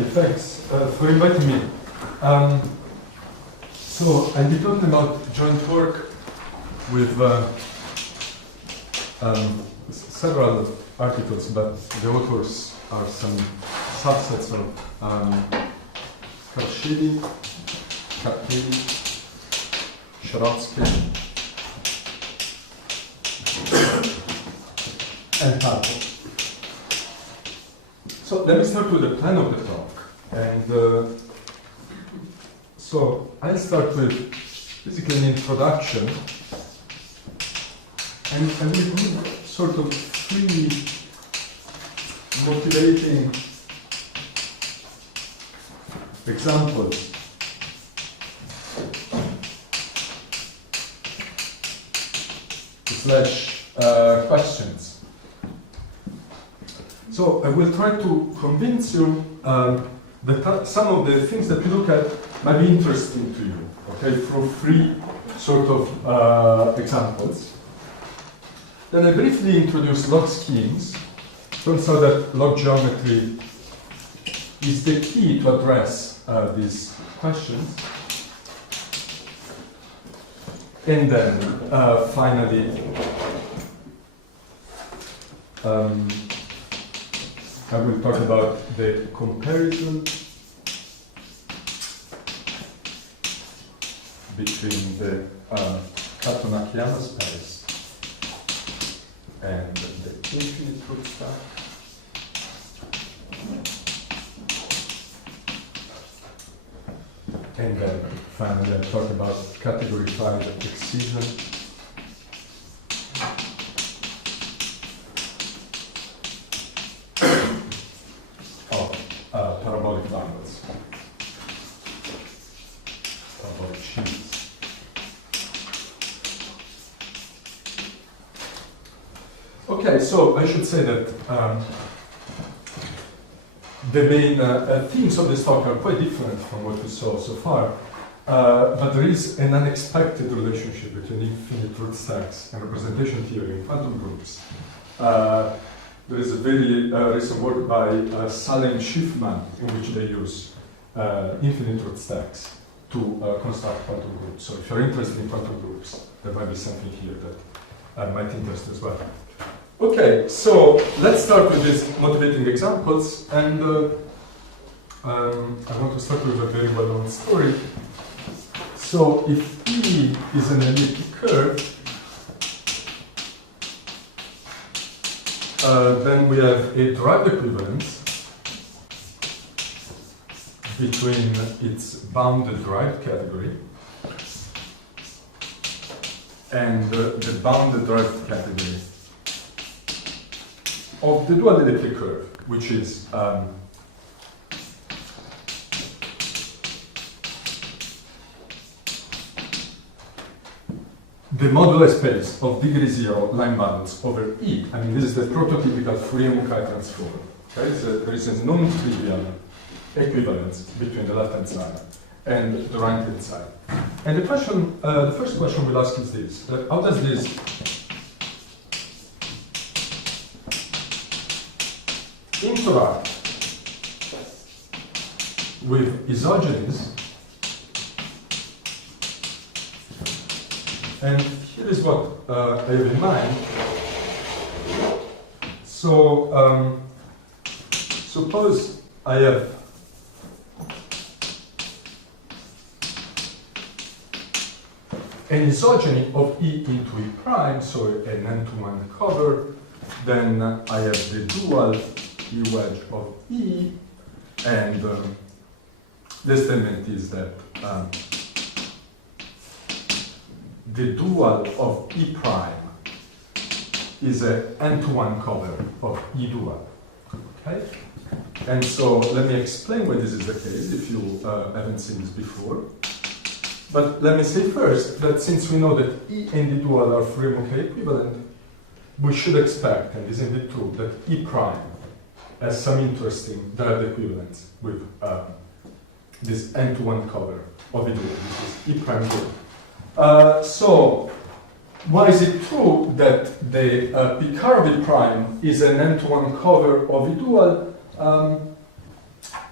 Okay, thanks for inviting me. So I'll be talking about joint work with several articles, but the authors are some subsets of Carchedi, Scherotzke, and Talpo. So let me start with the plan of the talk. And so I'll start with basically an introduction, and I will give sort of three motivating examples / questions. So I will try to convince you that some of the things that we look at might be interesting to you, okay, through three sort of examples. Then I briefly introduce log schemes. Turns out that log geometry is the key to address these questions. And then finally, I will talk about the comparison between the Kato-Nakayama space and the infinite root stack. And then finally I'll talk about categorified excision of parabolic bundles, parabolic sheaves. Okay, so I should say that the main themes of this talk are quite different from what we saw so far, but there is an unexpected relationship between infinite root stacks and representation theory in quantum groups. There is a very recent work by Saleh and Schiffman in which they use infinite root stacks to construct quantum groups. So if you're interested in quantum groups, there might be something here that might interest as well. Okay, so let's start with these motivating examples, and I want to start with a very well-known story. So if E is an elliptic curve, then we have a derived equivalence between its bounded derived category and the bounded derived category of the dual elliptic curve, which is the modular space of degree 0 line bundles over E. I mean, this is the prototypical Fourier-Mukai transform. Okay? So there is a non-trivial equivalence between the left-hand side and the right-hand side. And the question, the first question we'll ask is this: how does this interact with isogenies? And here is what I have in mind. So suppose I have an isogeny of E into E prime, so an n-to-1 cover. Then I have the dual E wedge of E, and the statement is that the dual of E prime is an n-to-1 cover of E dual. Okay? And so let me explain why this is the case if you haven't seen this before. But let me say first that since we know that E and E dual are Fourier-Mukai equivalent, we should expect, and this is indeed true, that E prime has some interesting derived equivalence with this n-to-1 cover of E dual. This is E prime dual. So, why is it true that the Picard of E prime is an n-to-1 cover of E dual?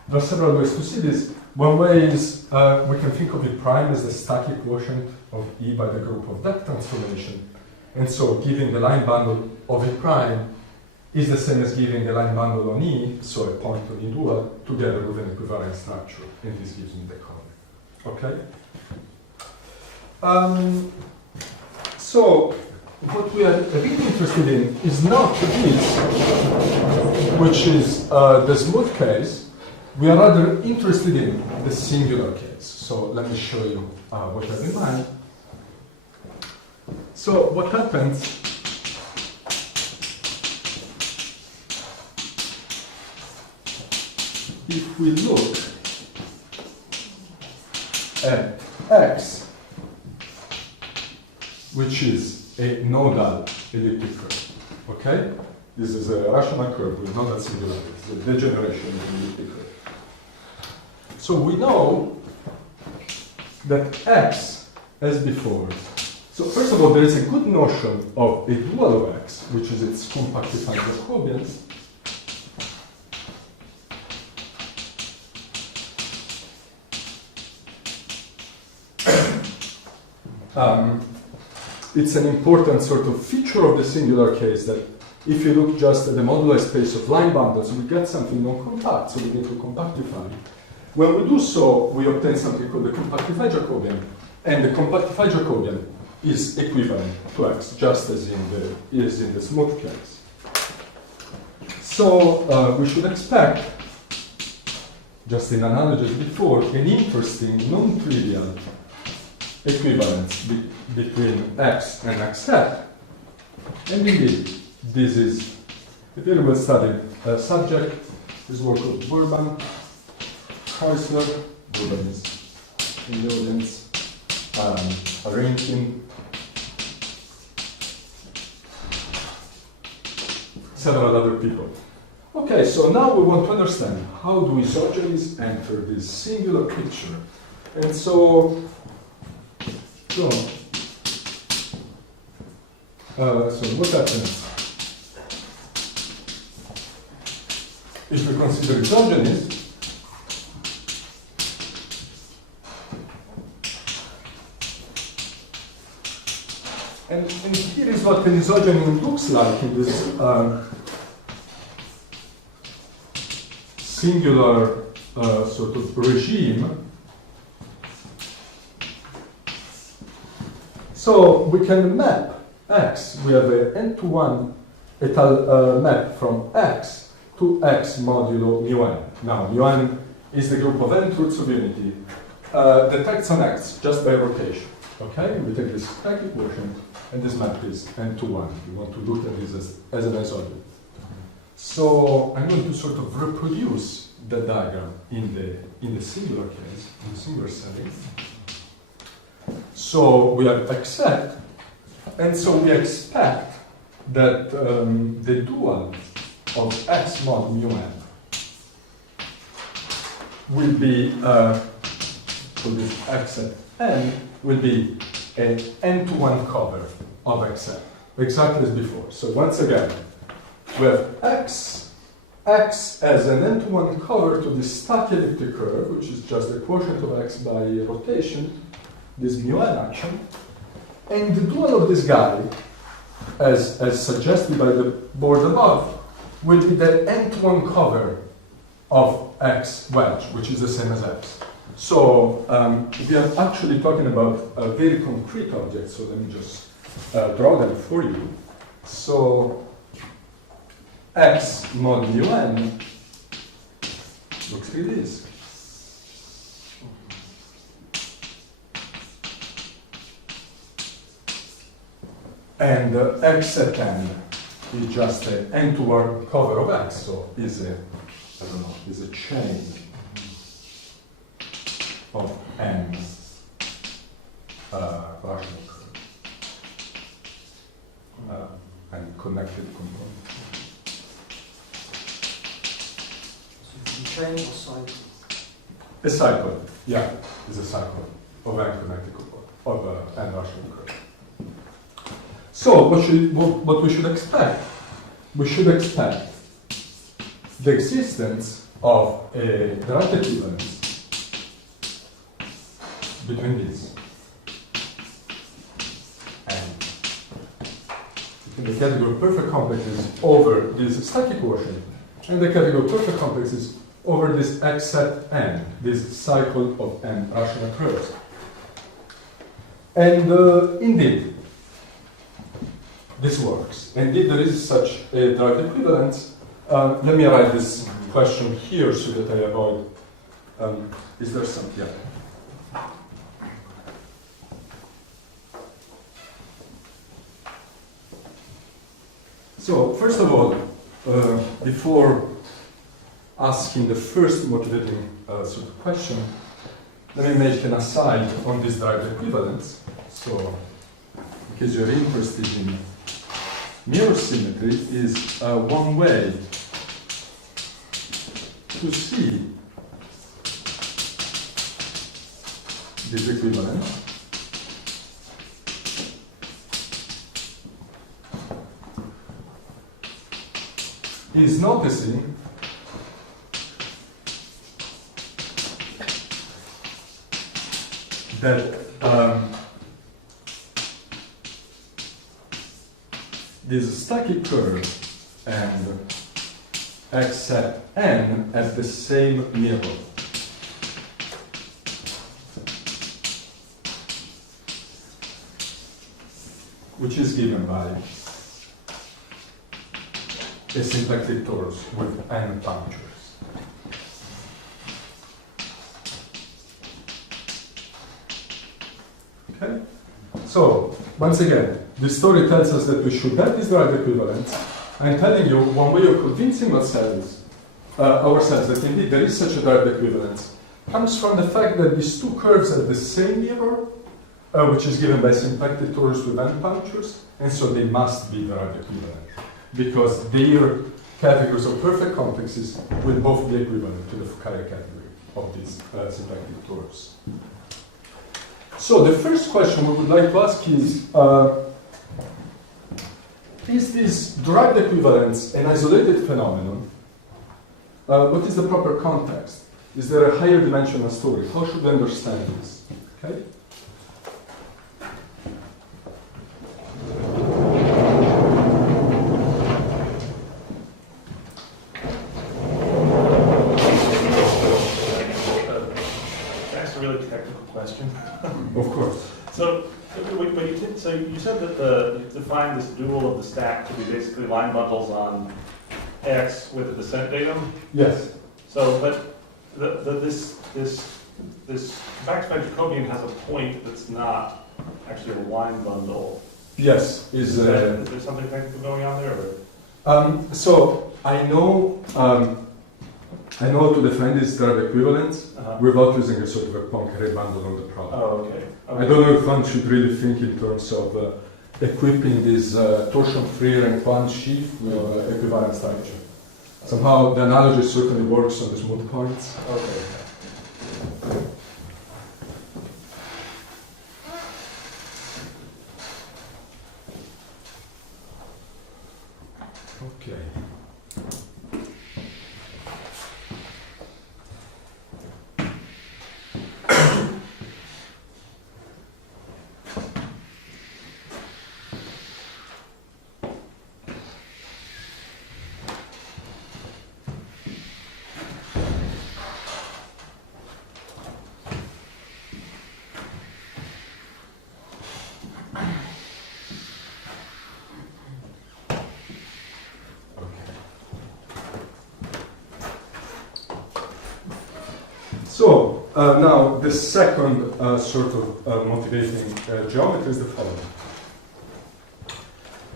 There are several ways to see this. One way is we can think of E prime as the static quotient of E by the group of that transformation. And so giving the line bundle of E prime is the same as giving the line bundle on E, so a point on E dual, together with an equivalent structure. And this gives me the color. Okay? So what we are really interested in is not this, which is the smooth case. We are rather interested in the singular case. So let me show you what I have in mind. So what happens if we look at X, which is a nodal elliptic curve, okay? This is a rational curve with nodal singularity, the degeneration of an elliptic curve. So we know that X, as before, so first of all, there is a good notion of a dual of X, which is its compactified Jacobian. It's an important sort of feature of the singular case that if you look just at the moduli space of line bundles, we get something non-compact, so we need to compactify. When we do so, we obtain something called the compactified Jacobian, and the compactified Jacobian is equivalent to X, just as in the smooth case. So we should expect, just in analogy as before, an interesting, non-trivial equivalence between X and X hat. And indeed, this is a very well studied subject. This work of Burban, Hausdorff, Burban is in the audience, Arinkin, several other people. Okay, so now we want to understand how do isogenies enter this singular picture. And so what happens if we consider isogenies? And here is what an isogeny looks like in this singular sort of regime. So we can map X. We have an n-to-1 étal map from X to X modulo mu n. Now, mu n is the group of n roots of unity that acts on X just by rotation. Okay? We take this static quotient, and this map is n-to-1. We want to look at this as an isogeny. So I'm going to sort of reproduce the diagram in the singular case, in the singular setting. So we have X set, and so we expect that the dual of X mod mu n will be, for this X set n, will be an n-to-1 cover of X set, exactly as before. So once again, we have X as an n-to-1 cover to this static elliptic curve, which is just the quotient of X by rotation, this mu n action, and the dual of this guy, as suggested by the board above, will be the n-to-1 cover of X wedge, which is the same as X. So we are actually talking about a very concrete object, so let me just draw them for you. So X mod mu n looks like this. And X at n is just an n-to-1 cover of X, so is a chain of n rational curve and connected components. Chain or cycle? A cycle, yeah, is a cycle of n connected component of n rational curve. So what we should expect? We should expect the existence of a direct equivalence between these and between the category of perfect complexes over this static quotient and the category of perfect complexes over this x set n, this cycle of n rational curves. And indeed, this works. Indeed, there is such a direct equivalence. Let me write this question here so that I avoid. Is there some? Yeah. So, first of all, before asking the first motivating sort of question, let me make an aside on this direct equivalence. So, in case you're interested in mirror symmetry, is one way to see this equivalence. Is noticing that this static curve and x set n have the same mirror. Which is given by a symplectic torus with n punctures. Okay? So, once again, the story tells us that we should have this direct equivalence. I'm telling you one way of convincing ourselves that indeed there is such a direct equivalence comes from the fact that these two curves have the same mirror, which is given by symplectic torus with n punctures, and so they must be direct equivalent, because their categories of perfect complexes will both be equivalent to the Fourier category of these symplectic torus. So the first question we would like to ask is this direct equivalence an isolated phenomenon? What is the proper context? Is there a higher dimensional story? How should we understand this? Okay? That's a really technical question. Of course. So you said that you defined this dual of the stack to be basically line bundles on X with a descent datum. Yes. So, but this backspin Jacobian has a point that's not actually a line bundle. Yes. Is there something technical going on there? Or? So I know how to define this direct equivalence without using a sort of a Poincare bundle on the problem. Oh, okay. I don't know if one should really think in terms of equipping this torsion-free rank 1 sheaf with equivalent structure. Somehow the analogy certainly works on the smooth points. Okay. Okay. So now the second sort of motivating geometry is the following.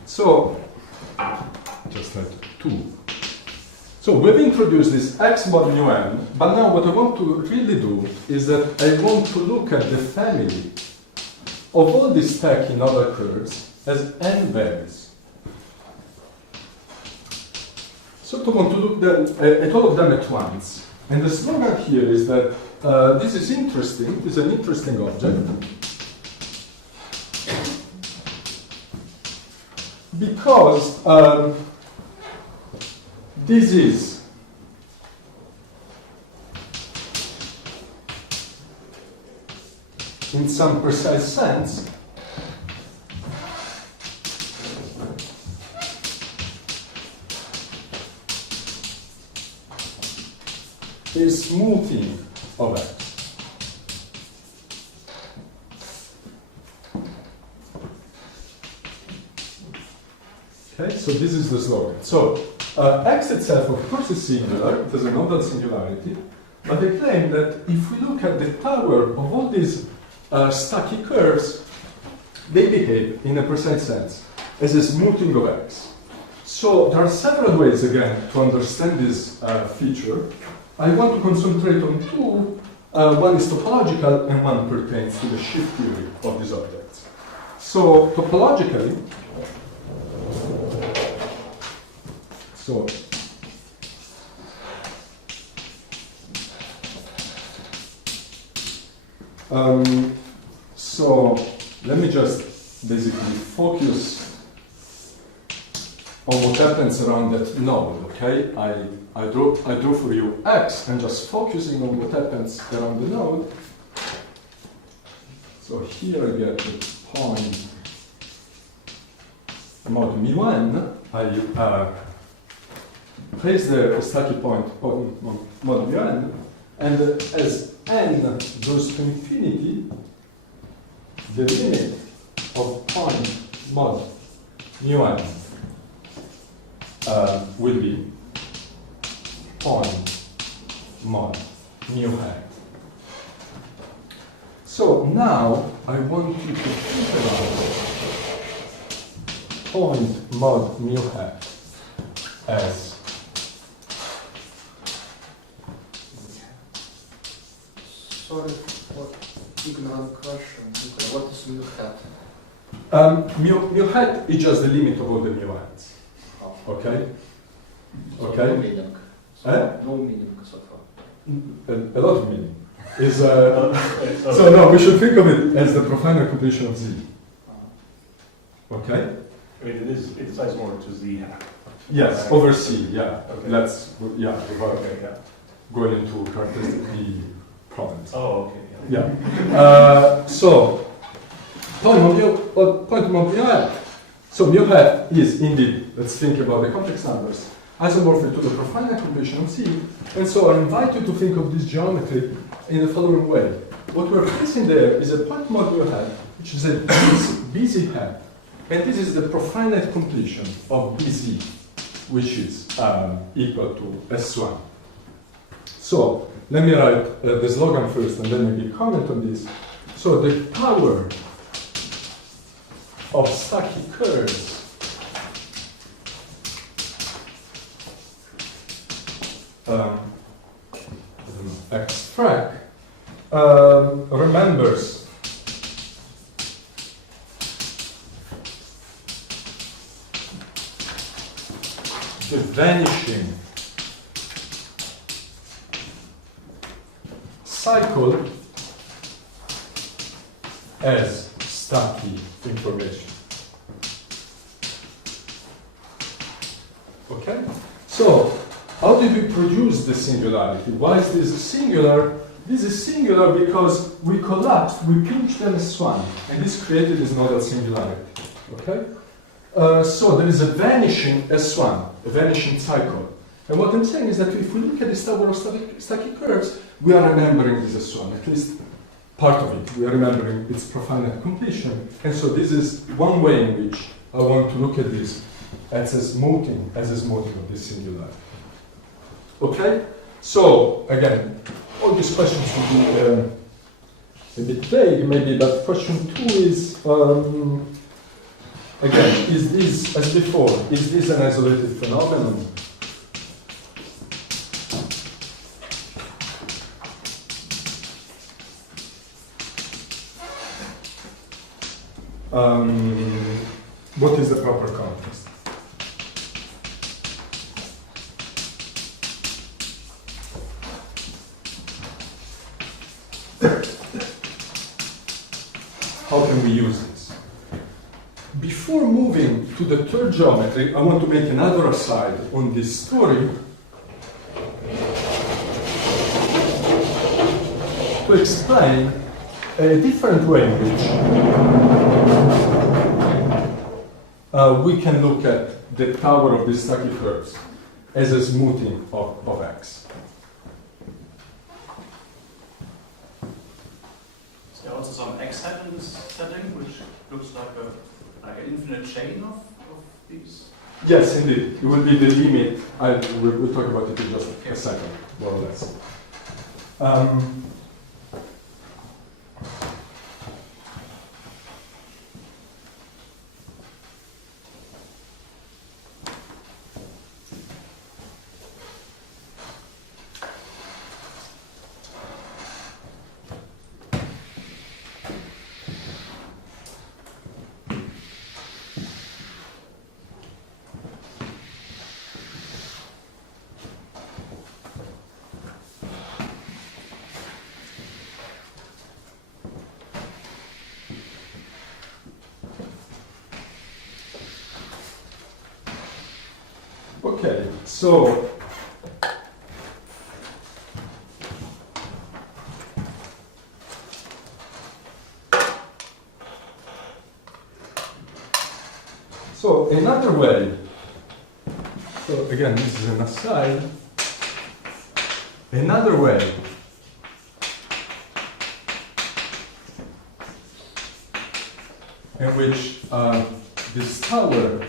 So, just like 2. So we've introduced this x mod mu n, but now what I want to really do is that I want to look at the family of all these stack in other curves as n values. So to want to look at all of them at once. And the slogan here is that this is interesting, this is an interesting object, because this is in some precise sense is smoothing of X. Okay, so this is the slogan. So X itself, of course, is singular. It has a nodal singularity. But they claim that if we look at the power of all these stacky curves, they behave in a precise sense as a smoothing of X. So there are several ways, again, to understand this feature. I want to concentrate on two. One is topological, and one pertains to the shift theory of these objects. So topologically, so let me just basically focus on what happens around that node, okay? I drew for you X and just focusing on what happens around the node. So here I get the point mod mu n. I place the stacky point mod mu n, and as n goes to infinity, the limit of point mod mu n will be point mod mu hat. So now I want you to think about point mod mu hat as Sorry for ignorant question. What is mu hat? mu hat is just the limit of all the mu hats. Oh. Okay? So Okay. no meaning. So no meaning so far. A lot of meaning. Is so no, we should think of it as the profiler completion of Z. Okay? I mean, it decides more to Z hat. Yes, over C. Yeah. Okay. Let's without Okay, yeah. going into characteristically problems. Oh, okay. Yeah. So point mod mu hat. So mu hat is indeed. Let's think about the complex numbers. Isomorphic to the profiler completion of C, and so I invite you to think of this geometry in the following way. What we're facing there is a point mod mu hat, which is a BZ hat, and this is the profiler completion of BZ, which is equal to S1. So let me write the slogan first, and then maybe comment on this. So the power of stacky curves X frac remembers the vanishing cycle as stacky information. Okay? So how did we produce the singularity? Why is this singular? This is singular because we collapsed, we pinched S1, and this created this nodal singularity. Okay? So there is a vanishing S1, a vanishing cycle. And what I'm saying is that if we look at this tower of stacky curves, we are remembering this S1, at least part of it. We are remembering its profiler completion. And so this is one way in which I want to look at this as a smoothing of this singularity. Okay? So, again, all these questions will be a bit vague, maybe, but question 2 is, again, is this, as before, is this an isolated phenomenon? What is the proper context? How can we use this? Before moving to the third geometry, I want to make another aside on this story to explain a a different way in which we can look at the tower of these stacky curves as a smoothing of X. Is there also some X hat in this setting, which looks like an infinite chain of these? Yes, indeed. It will be the limit. We'll talk about it in just a second, more or less. Okay, so another way, so again, this is an aside, another way in which this tower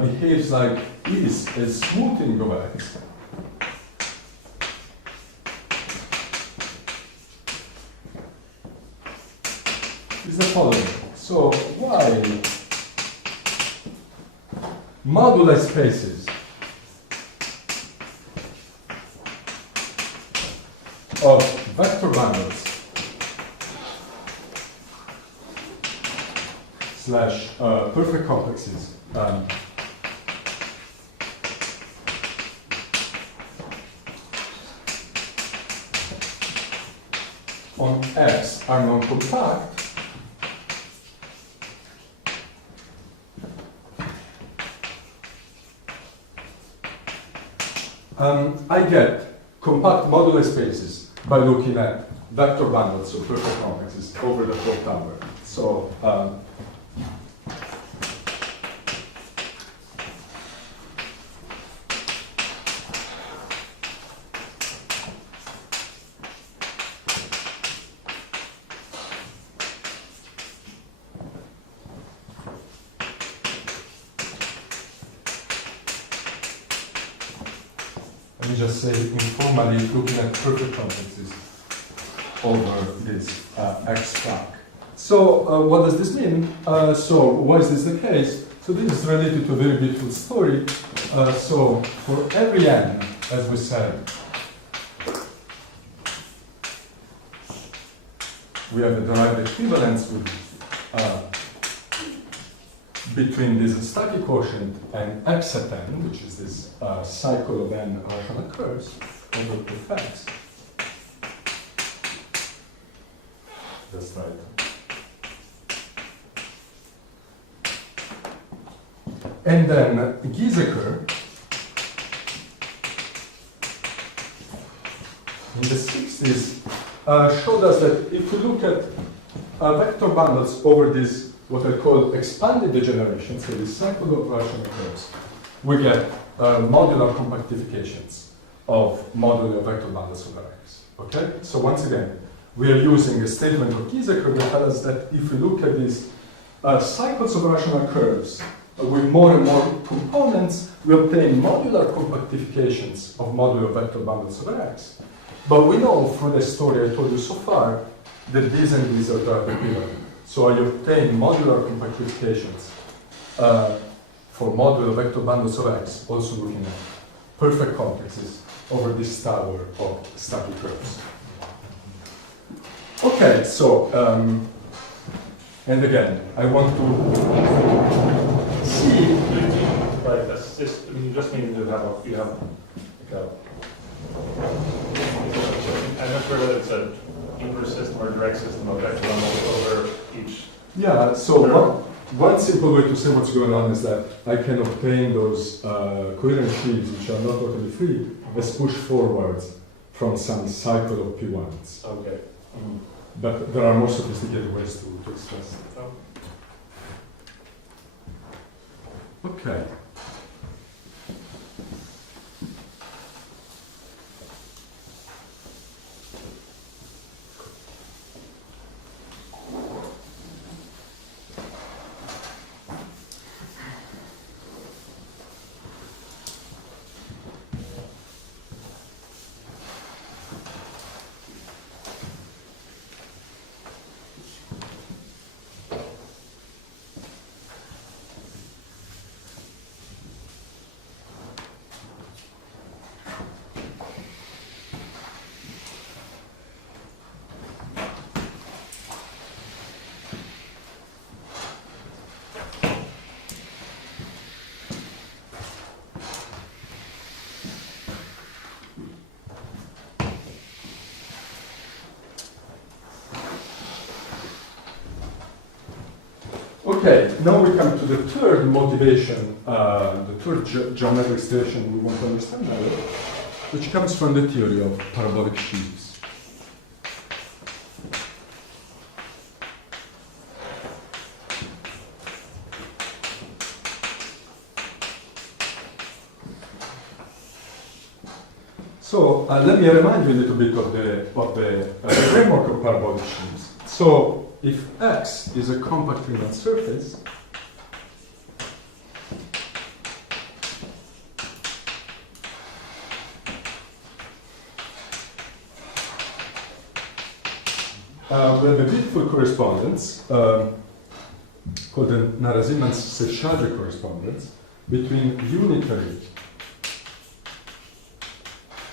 behaves like is a smoothing of X. Is the following. So why moduli spaces of vector bundles slash perfect complexes on X are non-compact, I get compact modular spaces by looking at vector bundles of perfect complexes over the whole tower. So let me just say informally looking at perfect complexes over this X stack. So what does this mean? So why is this the case? So this is related to a very beautiful story. So for every n, as we said, we have a derived equivalence with between this static quotient and x at n, which is this cycle of n rational curves over f(x). That's right. And then Gieseker in the 60s showed us that if we look at vector bundles over this what I call expanded degeneration, so this cycle of rational curves, we get modular compactifications of modular vector bundles over X. Okay? So once again, we are using a statement of Gieseker that tells us that if we look at these cycles of rational curves with more and more components, we obtain modular compactifications of modular vector bundles over X. But we know through the story I told you so far that these and these are direct equivalent. So I obtain modular compactifications for modular vector bundles of X, also looking at perfect complexes over this tower of static curves. Okay, so, and again, I want to see. Right, that's just, I mean, you just need to have a, you have, like a, I'm not sure whether it's an inverse system or direct system of vector bundles over each. Yeah, so one simple way to say what's going on is that I can obtain those coherent sheaves which are not totally free as push forwards from some cycle of P1s. Okay. But there are more sophisticated ways to express it. Okay. Okay, now we come to the third motivation, the third geometric situation we want to understand now, which comes from the theory of parabolic sheaves. So let me remind you a little bit of the framework of parabolic sheaves. So if X is a compact Riemann surface, we have a beautiful correspondence called the Narasimhan-Seychaga correspondence between unitary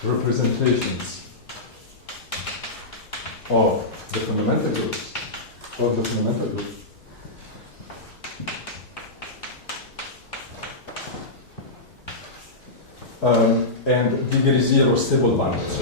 representations of the fundamental groups, and degree zero stable bundles.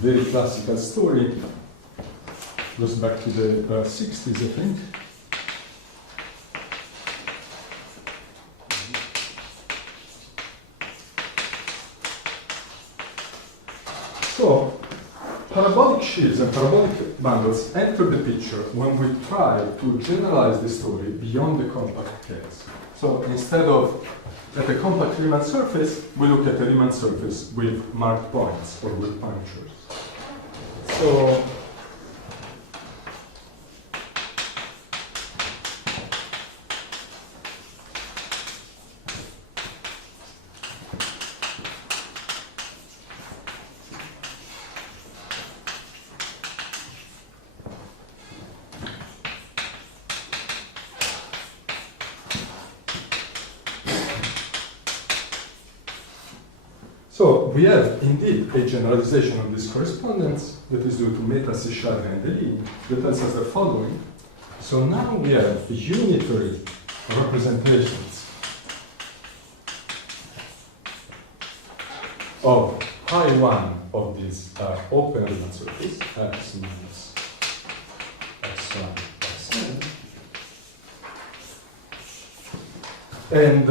Very classical story, goes back to the 60s, I think. So, parabolic sheaves and parabolic bundles enter the picture when we try to generalize the story beyond the compact case. So, instead of at a compact Riemann surface, we look at a Riemann surface with marked points or with punctures. So, we have indeed a generalization of this correspondence that is due to Meta, Seychaga, and Deligne that tells us the following. So now we have unitary representations of pi 1 of this open Riemann surface, x minus x1, xn, and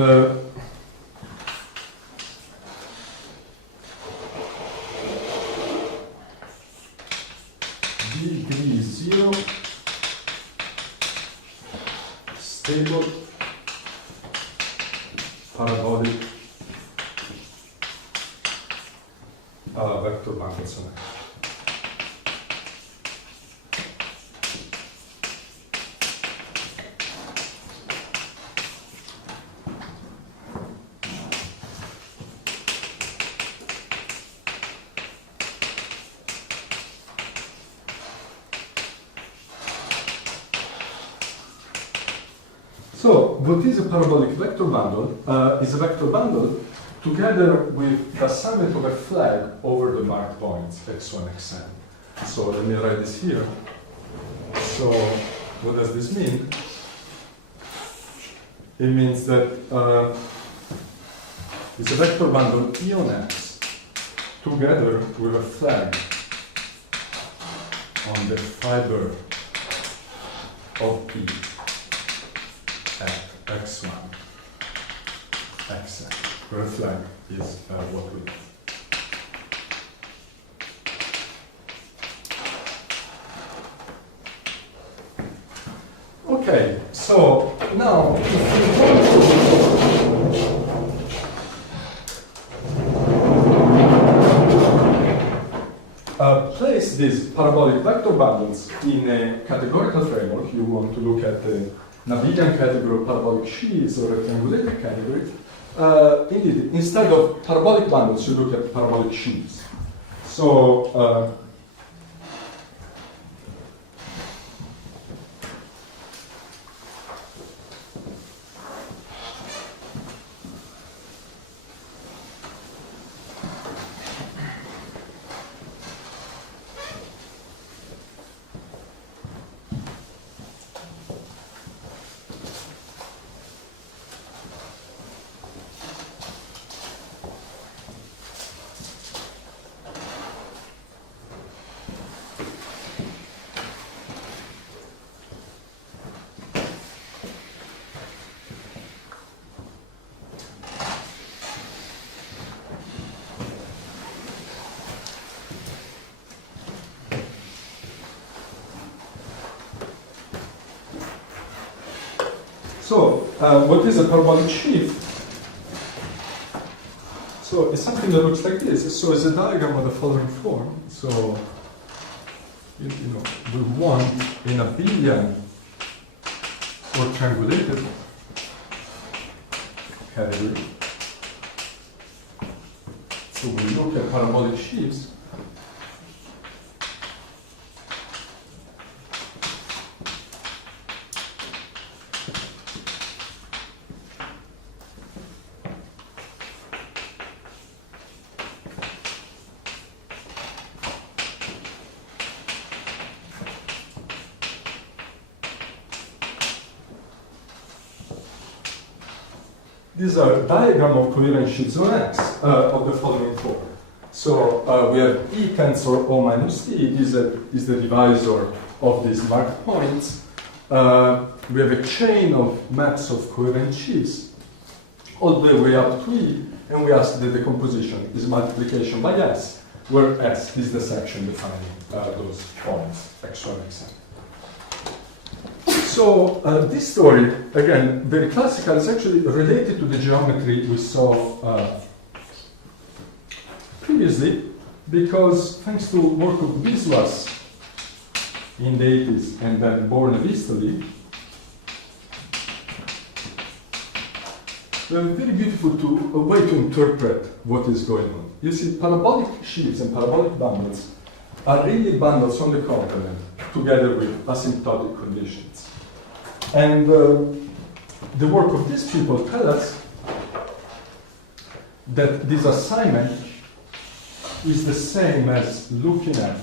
degree zero stable parabolic vector bundles on X. So, what is a parabolic vector bundle? Is a vector bundle together with the summit of a flag over the marked points x1, xn. So let me write this here. So what does this mean? It means that it's a vector bundle E on X together with a flag on the fiber of P at X1, Xn, where a flag is what we need. Okay, so now place these parabolic vector bundles in a categorical framework. You want to look at the Nabelian category of parabolic sheaves or a triangulated category. Indeed, instead of parabolic bundles, you look at parabolic sheaves. So what is a parabolic sheaf? So it's something that looks like this. So it's a diagram of the following form. So you know, we want in a billion or triangulated category. So we look at parabolic sheaves. These are diagram of coherent sheaves on X of the following form. So we have E tensor O minus T. This is the divisor of these marked points. We have a chain of maps of coherent sheaves all the way up to E, and we ask that the composition is multiplication by S, where S is the section defining those points, X1, Xn. So this story, again, very classical, is actually related to the geometry we saw previously, because thanks to work of Biswas in the 80s and then Born-Vistoli, we have a very beautiful way to interpret what is going on. You see, parabolic sheaves and parabolic bundles are really bundles on the complement together with asymptotic conditions. And the work of these people tell us that this assignment is the same as looking at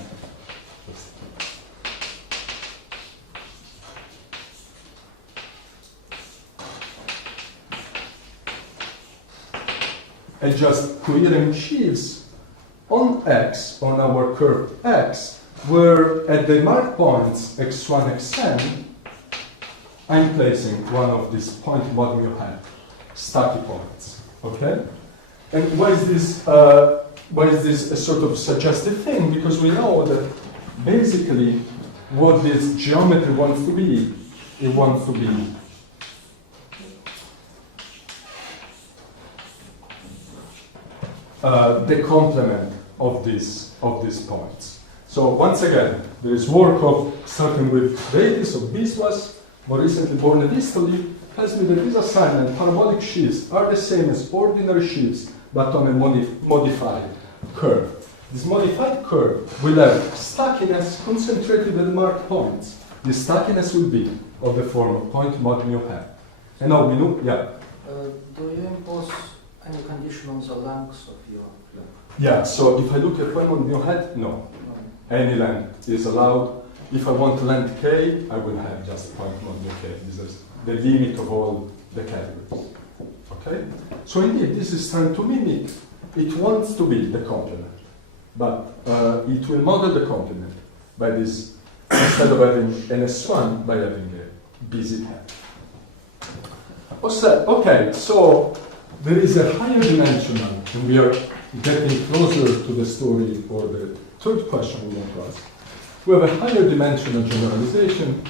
just coherent sheaves on X, on our curve X, where at the marked points X1, Xn, I'm placing one of these point mod mu hat stacky points. Okay? And why is this a sort of suggestive thing? Because we know that basically what this geometry wants to be, it wants to be the complement of these points. So once again, there is work of starting with Davis of Biswas, more recently Born-Vistoli, tells me that this assignment, parabolic sheaves, are the same as ordinary sheaves, but on a modified curve. This modified curve will have stackiness concentrated at the marked points. This stackiness will be of the form of point mod mu hat. And now we know, yeah. Do you impose any condition on the length of your plane? Yeah, so if I look at point mod mu hat, no. Any length is allowed. if I want length k, I will have just point modulo k. This is the limit of all the categories. Okay? So indeed, this is trying to mimic. It wants to be the complement, but it will model the complement by this, instead of having an S1, by having a busy head. Okay, so there is a higher dimensional, and we are getting closer to the story or the third question we want to ask. We have a higher dimensional generalization.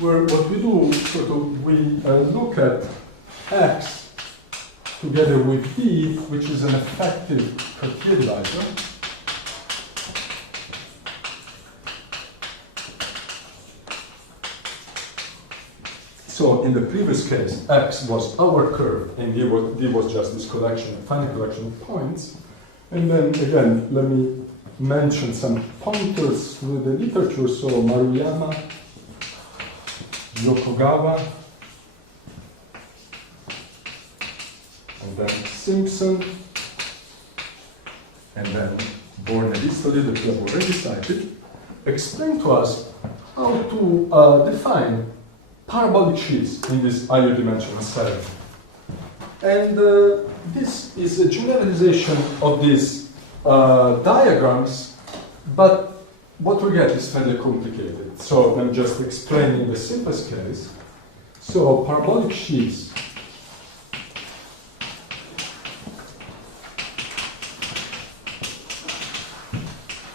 Where what we do, sort of, we look at X together with B, which is an effective Carchedi divisor. So in the previous case, X was our curve, and D was just this collection, finite collection of points. And then again, let me mention some pointers through the literature. So Maruyama, Yokogawa, and then Simpson, and then Born and Italy, that we have already cited, explain to us how to define parabolic sheaves in this higher dimensional setting. And this is a generalization of these diagrams, but what we get is fairly complicated. So I'm just explaining the simplest case. So parabolic sheaves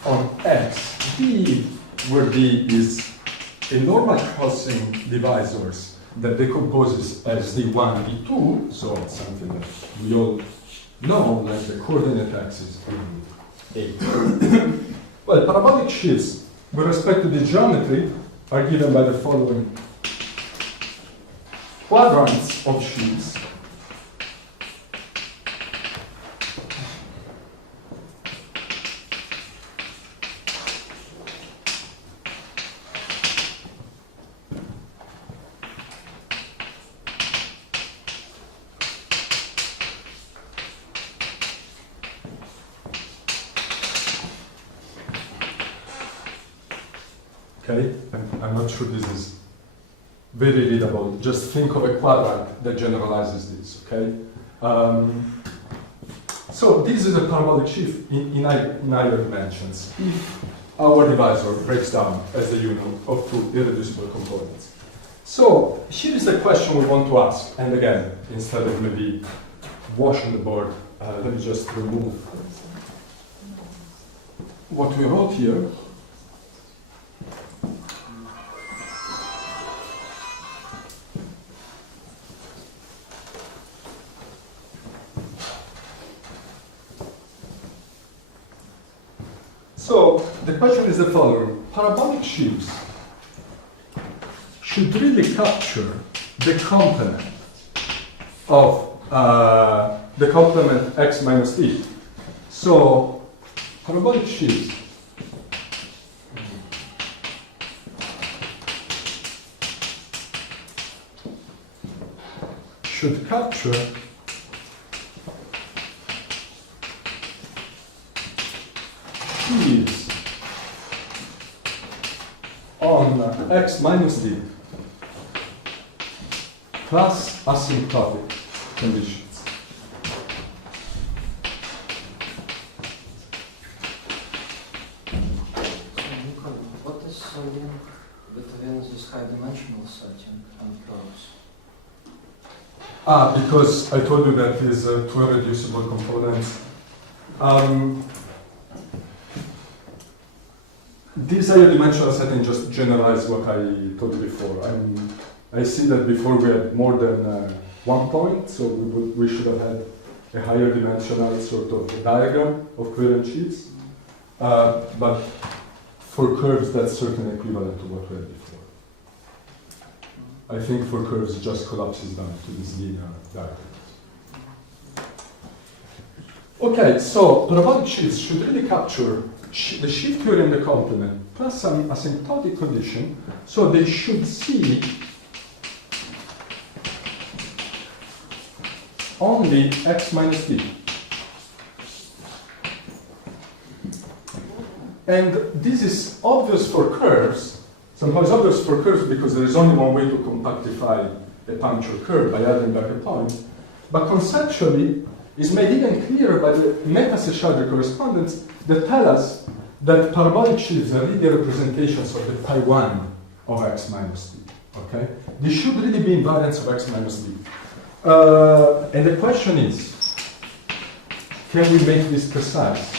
on X, D, where D is a normal crossing divisors that decomposes as D1, D2, so it's something that we all know, like the coordinate axis in A. Well, parabolic sheaves with respect to the geometry are given by the following quadrants of sheaves. Okay, I'm not sure this is very readable. Just think of a quadrant that generalizes this, okay? So this is a parabolic sheaf in higher dimensions if our divisor breaks down as the union of two irreducible components. So here is the question we want to ask. And again, instead of maybe washing the board, let me just remove what we wrote here. So the question is the following. Parabolic sheaves should really capture the complement of the complement x minus d. So parabolic sheaves should capture sheaves on x minus d plus asymptotic conditions. Nicoló, what is the link between this high-dimensional setting and curves? Because I told you that is two irreducible components. This higher dimensional setting just generalizes what I told you before. I see that before we had more than 1 point, so we should have had a higher dimensional sort of diagram of coherent sheaves. But for curves, that's certainly equivalent to what we had before. I think for curves, it just collapses down to this linear diagram. Okay, so parabolic sheaves should really capture the sheaf theory and the complement plus some asymptotic condition, so they should see only x minus d. And this is obvious for curves. Somehow it's obvious for curves because there is only one way to compactify a puncture curve by adding back a point. But conceptually, it's made even clearer by the meta-Seshadri correspondence that tell us that parabolic sheaves are really representations of the pi 1 of x minus d. Okay? They should really be invariants of x minus d. And the question is, can we make this precise?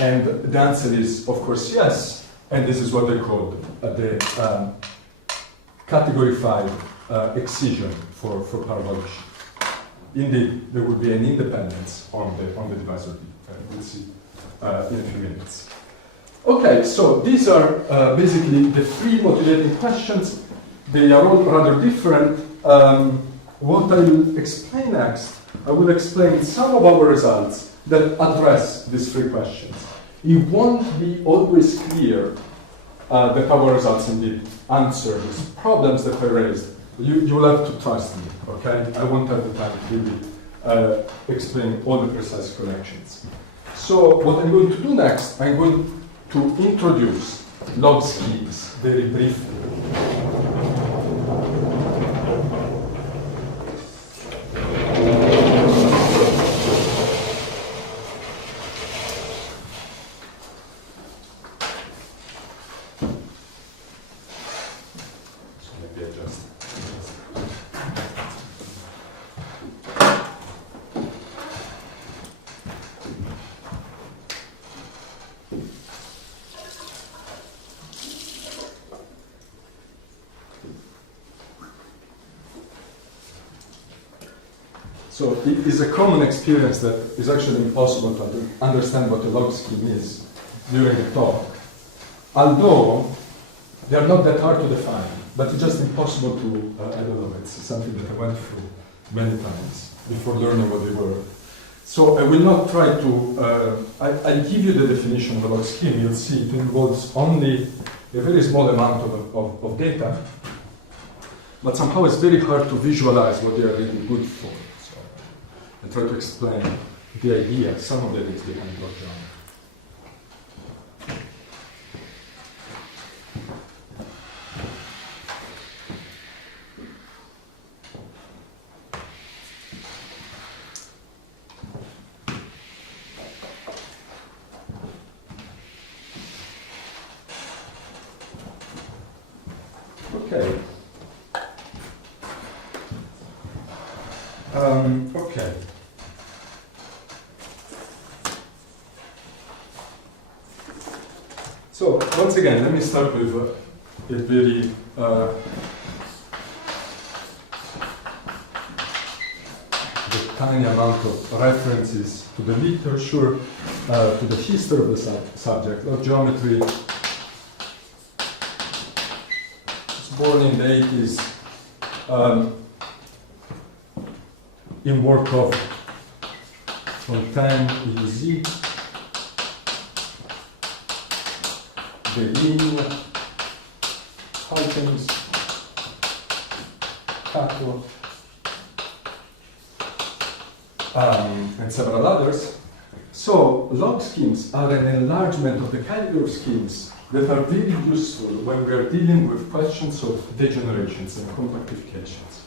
And the answer is, of course, yes. And this is what they call the categorified excision for parabolic sheaves. Indeed, there will be an independence on the divisor d. We'll see in a few minutes. Okay, so these are basically the three motivating questions. They are all rather different. What I will explain next, I will explain some of our results that address these three questions. It won't be always clear that our results indeed answer these problems that I raised. You will have to trust me, okay? I won't have the time to really explain all the precise connections. So what I'm going to do next, I'm going to introduce log schemes very briefly. So it is a common experience that is actually impossible to understand what a log scheme is during the talk. Although they are not that hard to define, but it's just impossible to, I don't know, it's something that I went through many times before learning what they were. So I will not try to, I'll give you the definition of a log scheme. You'll see it involves only a very small amount of data, but somehow it's very hard to visualize what they are really good for. And try to explain the idea, some of the things behind log geometry. Okay. Okay. So once again, let me start with a very the tiny amount of references to the literature, to the history of the subject. Log geometry was born in the 80s in work of Fontaine, Illlusie, Deligne, Faltings, Kato, and several others. So log schemes are an enlargement of the category of schemes that are really useful when we are dealing with questions of degenerations and compactifications.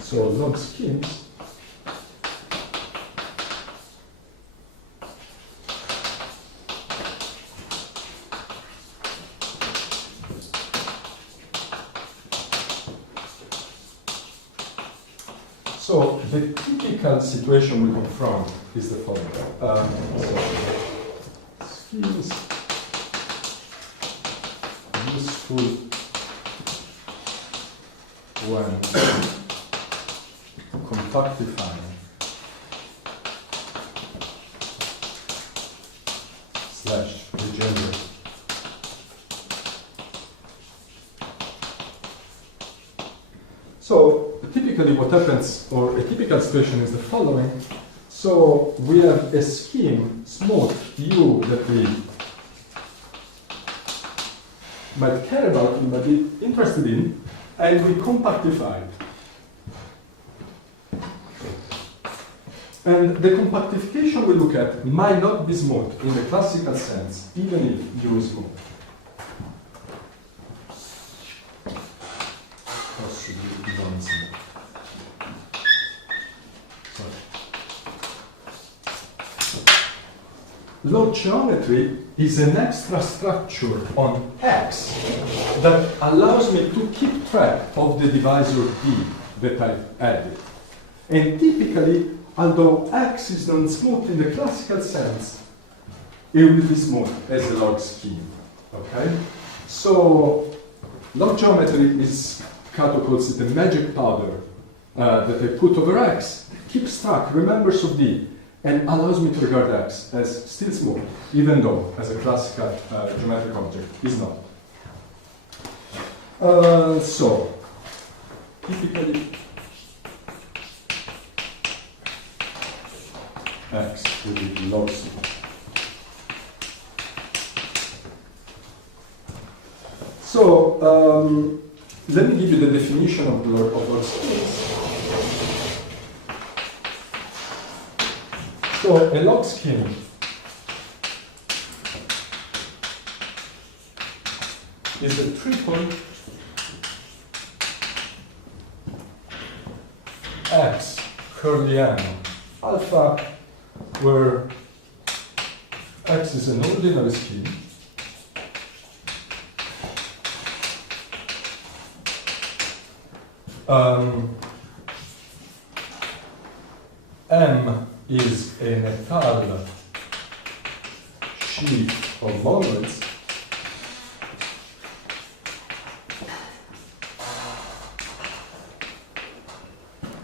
So log schemes So the typical situation we confront is the following. Schemes useful when compactifying / degenerate. So typically what happens, or a typical situation is the following. So we have a scheme, smooth U, that we might care about, we might be interested in, and we compactify it. And the compactification we look at might not be smooth in the classical sense, even if U is smooth. Or should be non-smooth? Log geometry is an extra structure on X that allows me to keep track of the divisor D that I added. And typically, although X is non-smooth in the classical sense, it will be smooth as a log scheme. Okay? So, log geometry is, Kato calls it a magic powder that I put over X, keeps track, remembers of D, and allows me to regard X as still smooth, even though, as a classical geometric object, is not. So, typically, X will be log smooth. So, let me give you the definition of log schemes. So, a log scheme is a triple X curly M alpha, where X is an ordinary scheme M is an étale sheaf of monoids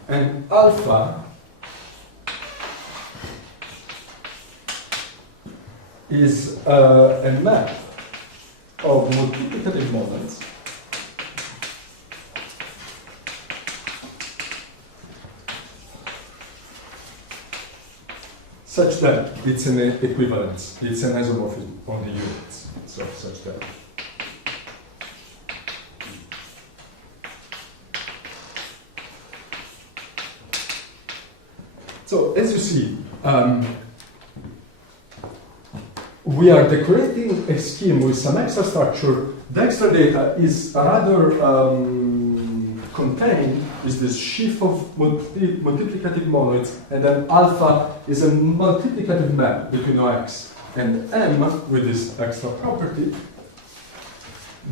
and alpha is a map of multiplicative monoids such that it's an equivalence, it's an isomorphism on the units, so such that. So, as you see, we are decorating a scheme with some extra structure. The extra data is rather contained with this sheaf of multiplicative monoids, and then alpha is a multiplicative map between X and M with this extra property,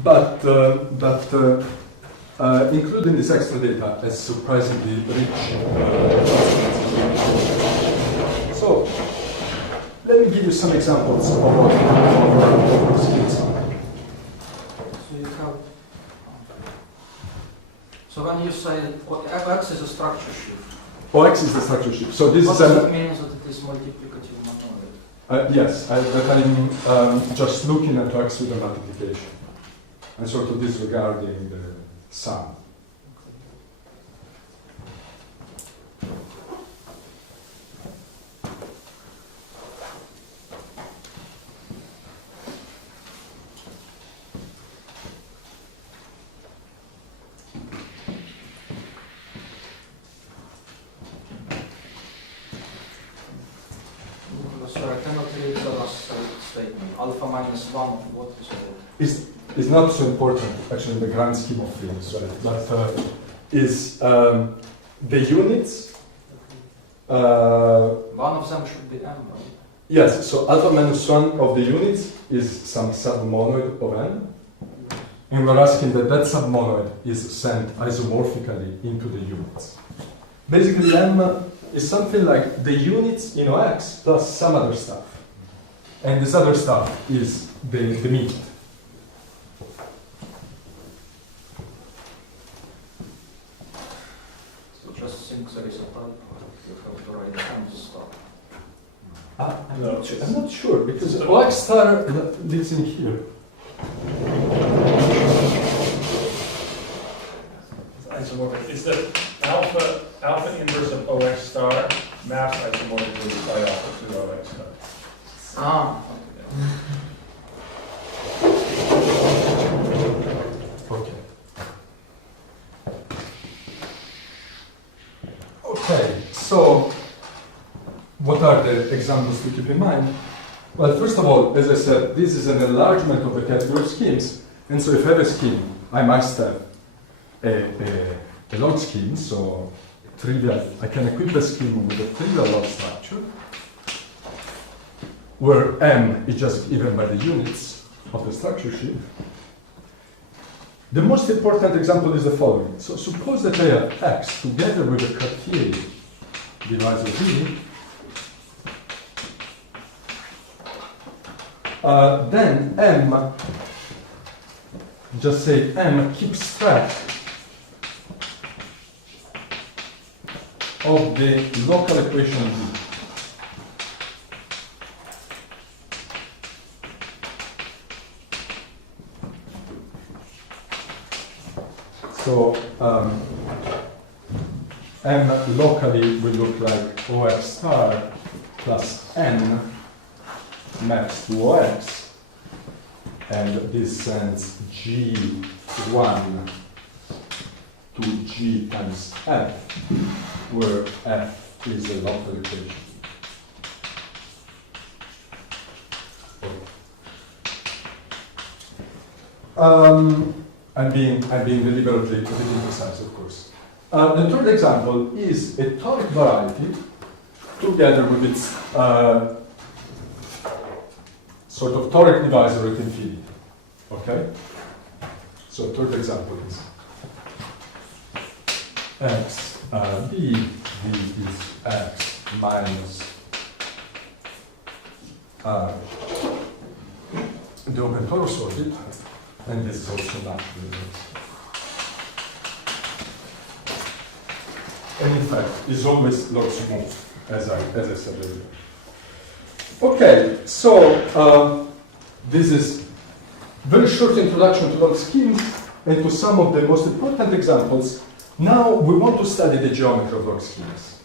but including this extra data as surprisingly rich. So, let me give you some examples of what our schemes are. So you have. So when you say X is a structure sheaf, OX is the structure sheaf. So this what is does it mean that it is multiplicative monoid? yes, that I'm just looking at X with the multiplication and sort of disregarding the sum. Sorry, I cannot read the last statement. Alpha minus 1 of what is what? Is not so important actually in the grand scheme of things, right? But is the units. One of them should be M, right? Yes, so alpha minus 1 of the units is some submonoid of n. And we're asking that that submonoid is sent isomorphically into the units. Basically, M is something like the units in OX plus some other stuff. And this other stuff is the mean. So just think there is a typo. You have to write down the stuff. I'm not sure, because OX star lives in here. Isomorphic. It's the alpha inverse of OX star maps isomorphically by alpha to OX star. Ah. Okay. Okay, so what are the examples to keep in mind? Well, first of all, as I said, this is an enlargement of the category of schemes. And so if I have a scheme, I must have a log scheme, so trivial. I can equip the scheme with a trivial log structure, where M is just given by the units of the structure sheet. The most important example is the following. So suppose that I have X together with a Carchedi divisor V. Then M, just say M keeps track of the local equation V. So M locally will look like OX star plus N maps to OX, and this sends G1 to G times F, where F is a local equation. I'm being deliberately a bit imprecise, of course. The third example is a toric variety together with its sort of toric divisor at infinity. Okay? So third example is x b is x minus the open torus orbit, and this is also natural. And in fact, is always log smooth, as I said earlier. Okay, so this is very short introduction to log schemes and to some of the most important examples. Now we want to study the geometry of log schemes.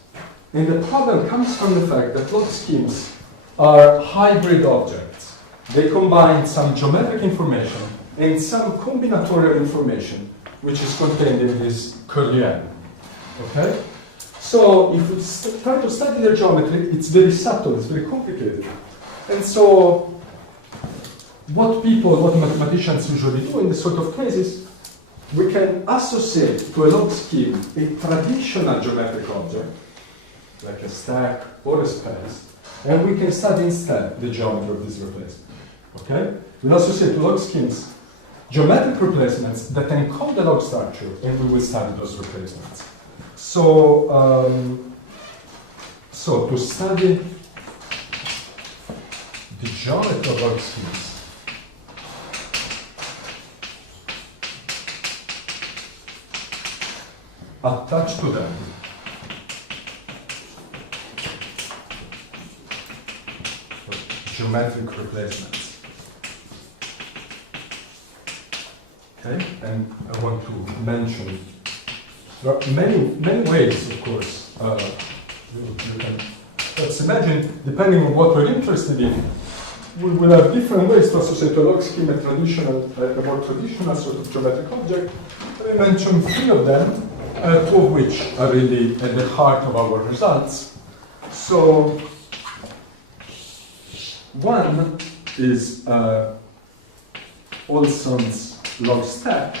And the problem comes from the fact that log schemes are hybrid objects. They combine some geometric information and some combinatorial information, which is contained in this curly N. Okay? So if we try to study their geometry, it's very subtle, it's very complicated. And so what mathematicians usually do in this sort of cases, we can associate to a log scheme a traditional geometric object, like a stack or a space, and we can study instead the geometry of this replacement. Okay? We associate to log schemes geometric replacements that encode the log structure, and we will study those replacements. So, to study the geometry of log schemes, attached to them geometric replacements. Okay, and I want to mention there are many ways, of course. Let's imagine, depending on what we're interested in, we will have different ways to associate a log scheme, a more traditional sort of geometric object. I mentioned 3 of them, 2 of which are really at the heart of our results. So, one is Olson's log stack.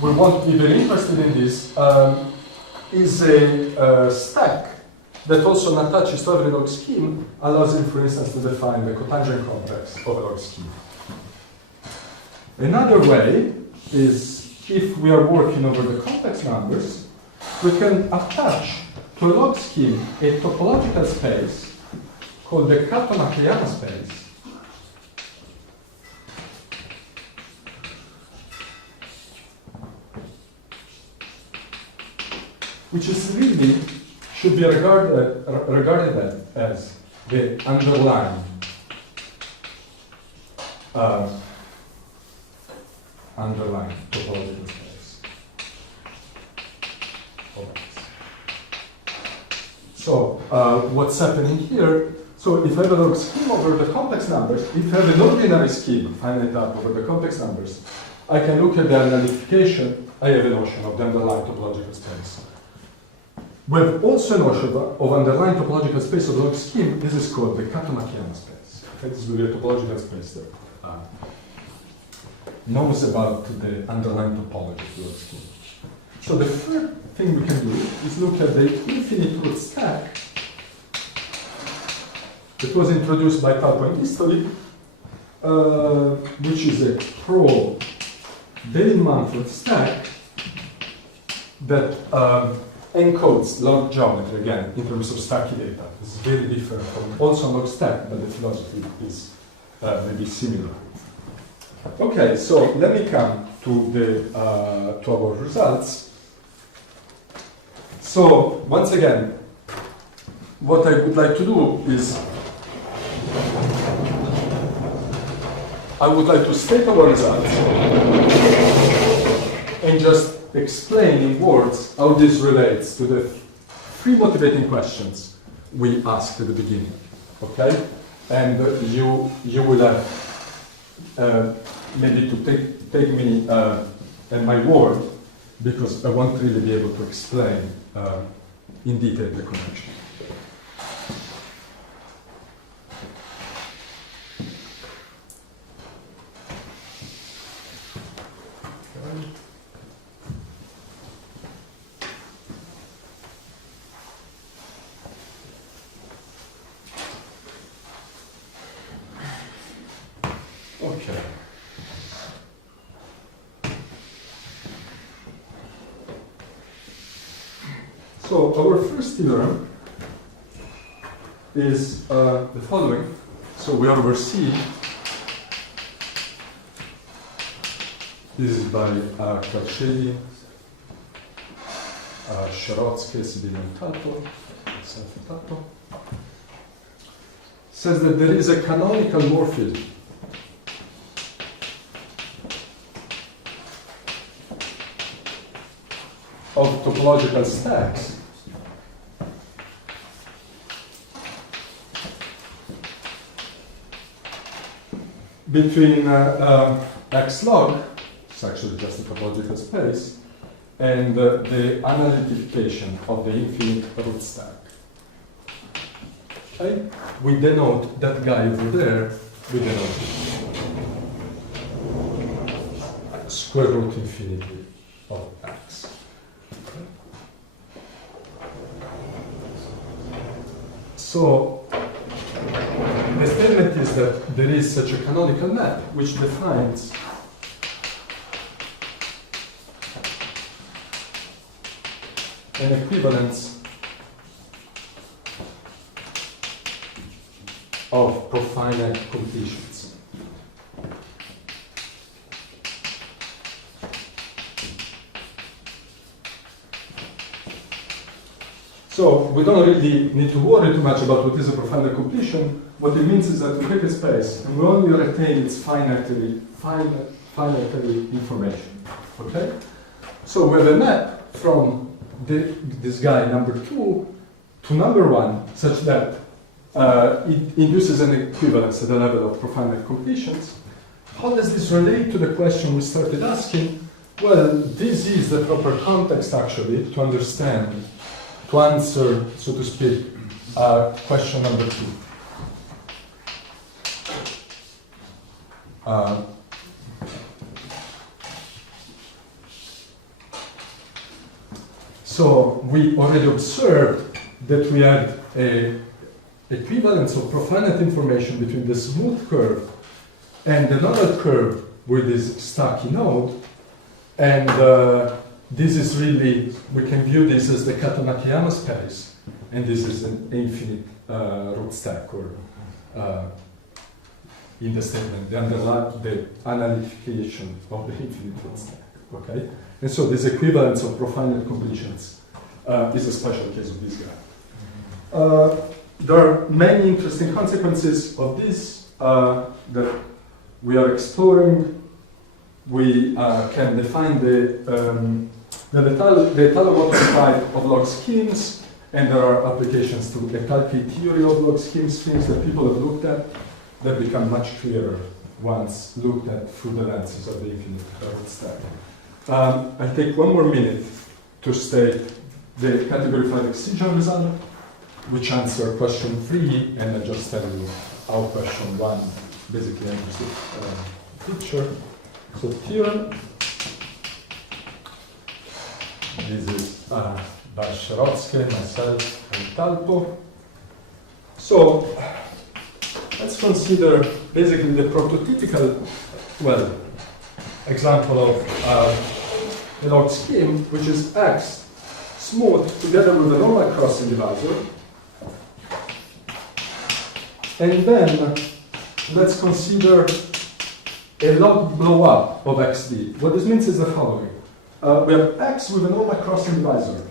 We want to be very interested in this, is a stack that also attaches to every log scheme, allows him, for instance, to define the cotangent complex of a log scheme. Another way is, if we are working over the complex numbers, we can attach to a log scheme a topological space called the Kato-Nakayama space, which is really should be regarded as the underlying topological space. So what's happening here? So if I have a log scheme over the complex numbers, if I have an ordinary scheme, finite up over the complex numbers, I can look at the identification. I have a notion of the underlying topological space. We have also a notion of underlying topological space of the log scheme. This is called the Kato-Nakayama space. Okay, this will be a topological space that knows about the underlying topology of the log scheme. So the third thing we can do is look at the infinite root stack that was introduced by Talpo in history, which is a pro-Deligne stack that encodes log geometry again in terms of stacky data. It's very different from also log stack, but the philosophy is maybe similar. Okay, so let me come to to our results. So once again, what I would like to do is I would like to state our results and just explain in words how this relates to the three motivating questions we asked at the beginning. Okay? And you will have maybe to take me at my word, because I won't really be able to explain in detail the connection. Okay. So our first theorem is the following. So we are over C. This is by Carchedi, Scherotzke, Sibilla, and Talpo. Says that there is a canonical morphism of topological stacks between X log, it's actually just a topological space, and the analytification of the infinite root stack. Okay? We denote that guy over there, we denote square root infinity of X. So the statement is that there is such a canonical map which defines an equivalence of profinite completions. So we don't really need to worry too much about what is a profinite completion. What it means is that we take a space and we only retain its finitely information. Okay? So we have a map from this guy number 2 to number 1 such that it induces an equivalence at the level of profinite completions. How does this relate to the question we started asking? Well, this is the proper context actually to understand, to answer, so to speak, question number 2. So we already observed that we had a equivalence of profinite information between the smooth curve and another curve with this stacky node, and this is really, we can view this as the Kato-Nakayama space, and this is an infinite root stack, or in the statement, the analytification of the infinite root stack. Okay, and so this equivalence of profinite completions is a special case of this guy. There are many interesting consequences of this that we are exploring. We can define the Talpo type of log schemes, and there are applications to the Talpo theory of log schemes, things that people have looked at that become much clearer once looked at through the lenses of the infinite root stack. I'll take one more minute to state the categorified excision result, which answer question 3, and I just tell you how question 1 basically answers the picture. So theorem, this is by Scherotzke, myself, and Talpo. So let's consider basically the prototypical, well, example of a log scheme, which is X smooth together with a normal crossing divisor. And then let's consider a log blow up of XD. What this means is the following. We have X with a normal crossing divisor.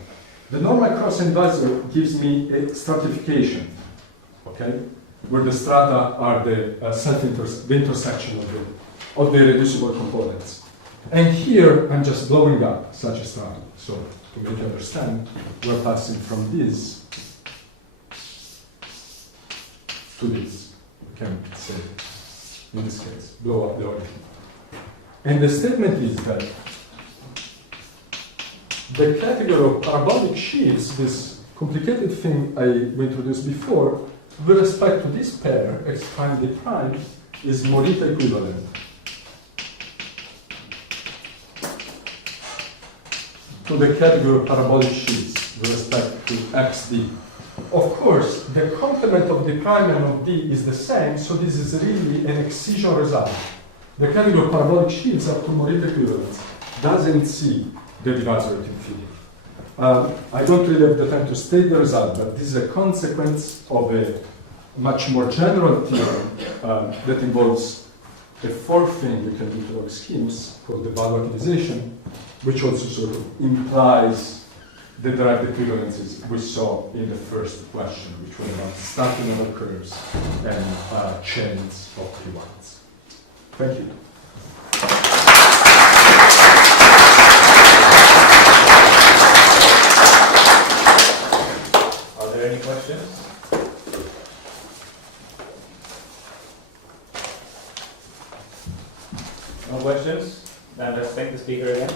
The normal crossing divisor gives me a stratification, okay, where the strata are the the intersection of the irreducible components. And here I'm just blowing up such a strata. So to make you understand, we're passing from this to this. We can say, in this case, blow up the origin. And the statement is that the category of parabolic sheaves, this complicated thing I introduced before, with respect to this pair, x prime d prime, is Morita equivalent. To the category of parabolic sheaves with respect to xd. Of course, the complement of d prime and of d is the same, so this is really an excision result. The category of parabolic sheaves up to Morita equivalence doesn't see the divisor at infinity. I don't really have the time to state the result, but this is a consequence of a much more general theorem that involves a fourth thing you can do to log schemes called the value activization, which also sort of implies the direct equivalences we saw in the first question, which were about starting level curves and chains of P1s. Thank you. Are there any questions? No questions? Then let's thank the speaker again.